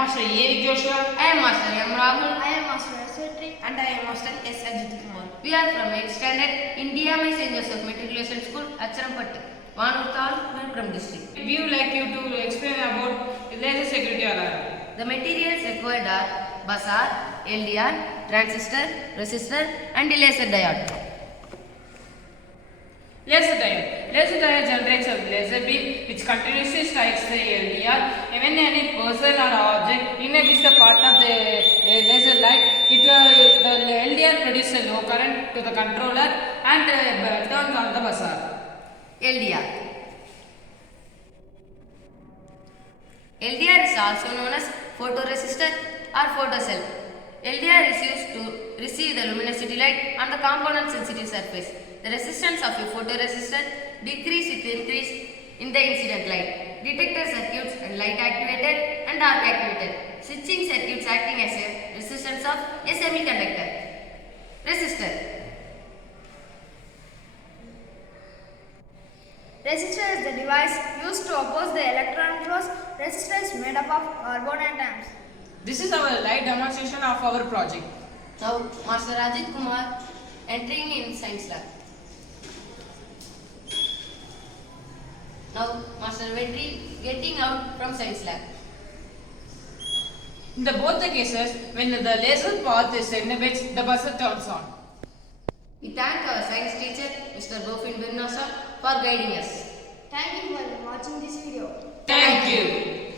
Master A. Joshua. I am Master M. Rahul. I am Master S. And I am Master S. Ajit Kumar. We are from 8th standard in DMI.𝐒𝐭 Matriculation School, Acharampatti, Vanurtal, Malappuram district. We would like you to explain about laser security alarm. The materials required are buzzer, LDR, transistor, resistor and laser diode. Laser diode. Laser diode generates a laser beam which continuously strikes the LDR. When any person or object inhibits the path of the laser light, the LDR produces a low current to the controller and turns on the buzzer. LDR. LDR is also known as photoresistor or photocell. LDR is used to receive the luminosity light on the component sensitive surface. The resistance of a photoresistor decreases with increase in the incident light. Detector circuits and light activated and dark activated. Switching circuits acting as a resistance of a semiconductor. Resistor. Resistor is the device used to oppose the electron flows. Resistor is made up of carbon atoms. This is our live demonstration of our project. Now, Master Ajit Kumar entering in science lab. Now, Master Vetri getting out from science lab. In both the cases, when the laser path is inhibited, the buzzer turns on. We thank our science teacher, Mr. 𝐿𝐿 for guiding us. Thank you for watching this video. Thank you.